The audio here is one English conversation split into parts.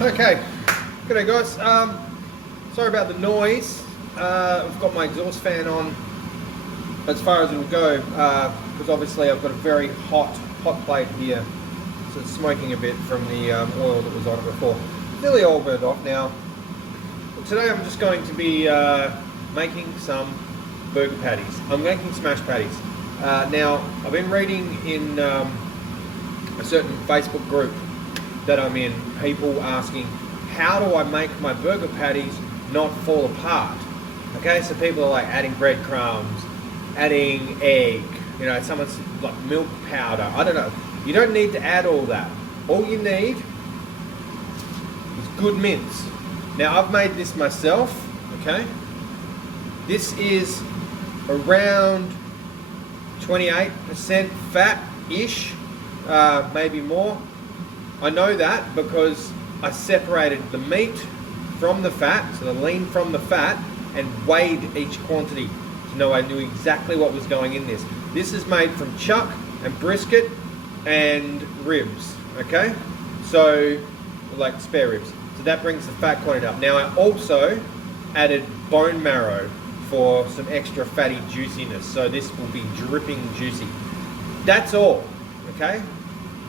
Okay, g'day guys. Sorry about the noise. I've got my exhaust fan on as far as it'll go because obviously I've got a very hot plate here, so it's smoking a bit from the oil that was on it before. Nearly all burned off now. Today I'm just going to be making some burger patties. I'm making smash patties. Now I've been reading in a certain Facebook group that I'm in, people asking, how do I make my burger patties not fall apart? Okay, so people are like adding breadcrumbs, adding egg, you know, someone's like milk powder, I don't know. You don't need to add all that. All you need is good mince. Now I've made this myself, okay? This is around 28% fat-ish, maybe more. I know that because I separated the meat from the fat, so the lean from the fat, and weighed each quantity. So I knew exactly what was going in this. This is made from chuck and brisket and ribs, okay? So, like spare ribs. So that brings the fat quantity up. Now I also added bone marrow for some extra fatty juiciness. So this will be dripping juicy. That's all, okay?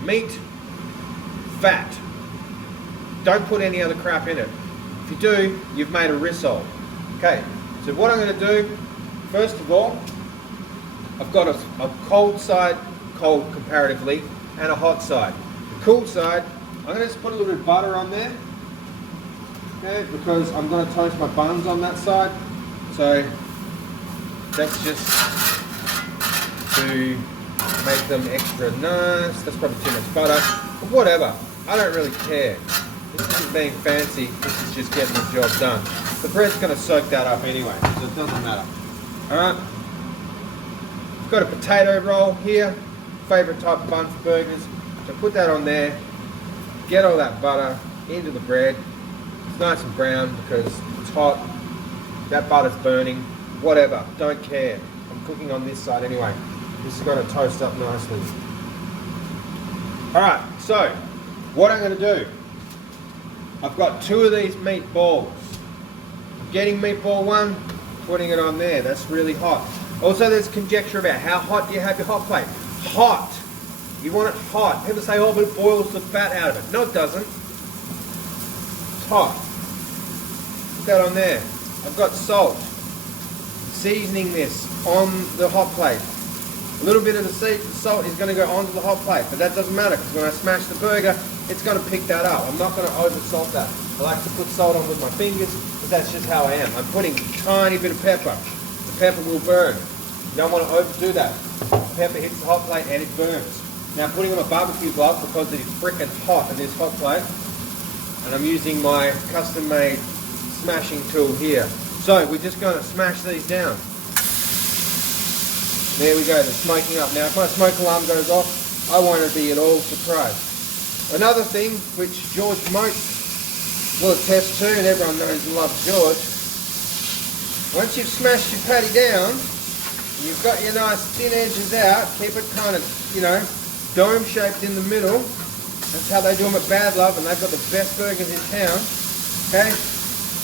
Meat, fat. Don't put any other crap in it. If you do, you've made a risol. Okay, so what I'm going to do, first of all, I've got a cold side, cold comparatively, and a hot side. The cool side, I'm going to just put a little bit of butter on there, okay, because I'm going to toast my buns on that side. So that's just to make them extra nice. That's probably too much butter, but whatever. I don't really care. This isn't being fancy, this is just getting the job done. The bread's going to soak that up anyway, so it doesn't matter. Alright, got a potato roll here, favourite type of bun for burgers. So put that on there, get all that butter into the bread. It's nice and brown because it's hot, that butter's burning, whatever, don't care. I'm cooking on this side anyway. This is going to toast up nicely. Alright, so what I'm going to do, I've got 2 of these meatballs. I'm getting meatball 1, putting it on there. That's really hot. Also, there's conjecture about how hot do you have your hot plate. Hot. You want it hot. People say, oh, but it boils the fat out of it. No, it doesn't. It's hot. Put that on there. I've got salt. Seasoning this on the hot plate. A little bit of the salt is going to go onto the hot plate, but that doesn't matter because when I smash the burger, it's going to pick that up. I'm not going to over salt that. I like to put salt on with my fingers, but that's just how I am. I'm putting a tiny bit of pepper. The pepper will burn. You don't want to overdo that. The pepper hits the hot plate and it burns. Now I'm putting on a barbecue glove because it is freaking hot in this hot plate, and I'm using my custom-made smashing tool here. So we're just going to smash these down. There we go, they're smoking up. Now if my smoke alarm goes off, I won't be at all surprised. Another thing which George Moat will attest to, and everyone knows and loves George, once you've smashed your patty down, you've got your nice thin edges out, keep it kind of, you know, dome shaped in the middle. That's how they do them at Bad Love, and they've got the best burgers in town. Okay?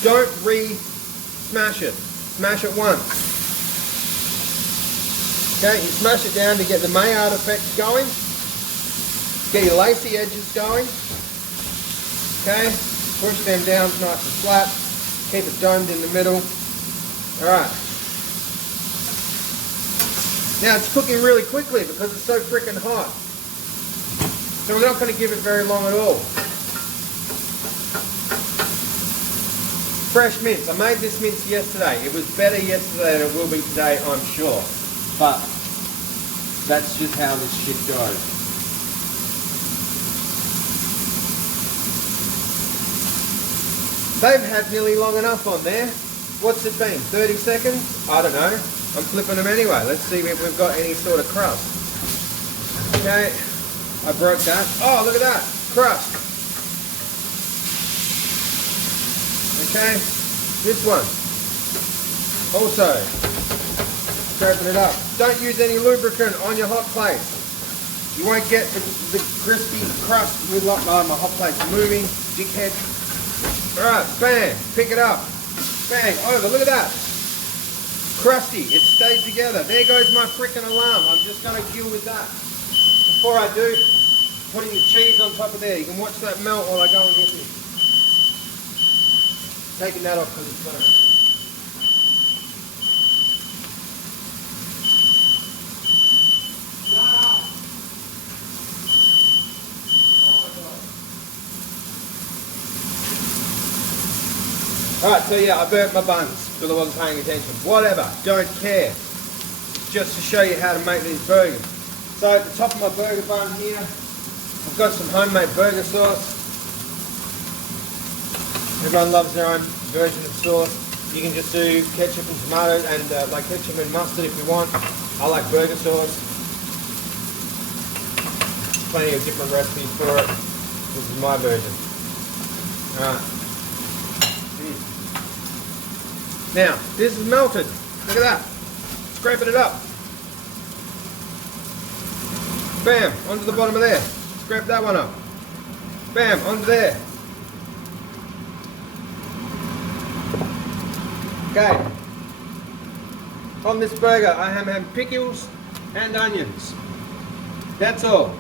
Don't re-smash it. Smash it once. Okay, you smash it down to get the Maillard effect going. Get your lacy edges going. Okay, push them down nice and flat. Keep it domed in the middle. Alright. Now it's cooking really quickly because it's so freaking hot. So we're not going to give it very long at all. Fresh mince. I made this mince yesterday. It was better yesterday than it will be today, I'm sure. But that's just how this shit goes. They've had nearly long enough on there. What's it been? 30 seconds? I don't know. I'm flipping them anyway. Let's see if we've got any sort of crust. Okay, I broke that. Oh, look at that. Crust. Okay, this one. Also, open it up. Don't use any lubricant on your hot plate. You won't get the crispy crust with my hot plate's moving, dickhead. Alright, bang, pick it up. Bang, over, look at that. Crusty, it stayed together. There goes my freaking alarm. I'm just going to deal with that. Before I do, putting the cheese on top of there. You can watch that melt while I go and get this. Taking that off because it's burnt. Alright, so yeah, I burnt my buns because I wasn't paying attention. Whatever, don't care. It's just to show you how to make these burgers. So at the top of my burger bun here, I've got some homemade burger sauce. Everyone loves their own version of sauce. You can just do ketchup and tomatoes and like ketchup and mustard if you want. I like burger sauce. Plenty of different recipes for it. This is my version. Alright. Now, this is melted. Look at that. Scraping it up. Bam, onto the bottom of there. Scrape that one up. Bam, onto there. Okay. On this burger, I am having pickles and onions. That's all.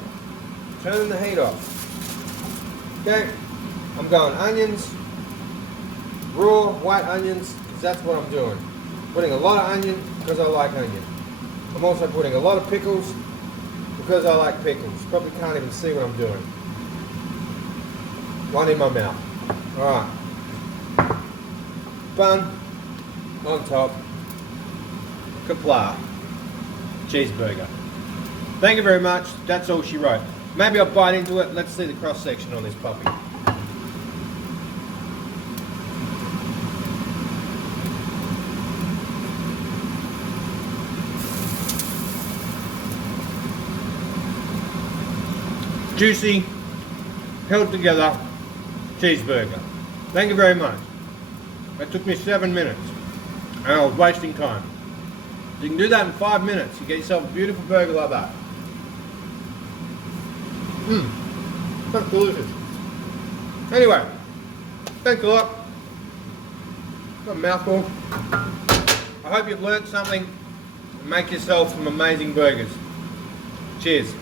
Turning the heat off. Okay. I'm going onions, raw white onions. That's what I'm doing. Putting a lot of onion because I like onion. I'm also putting a lot of pickles because I like pickles. Probably can't even see what I'm doing. One in my mouth. Alright. Bun on top. Kapla. Cheeseburger. Thank you very much. That's all she wrote. Maybe I'll bite into it. Let's see the cross section on this puppy. Juicy, held together cheeseburger. Thank you very much. That took me 7 minutes and I was wasting time. You can do that in 5 minutes. You get yourself a beautiful burger like that. That's delicious. Anyway, thanks a lot. Got a mouthful. I hope you've learned something and make yourself some amazing burgers. Cheers.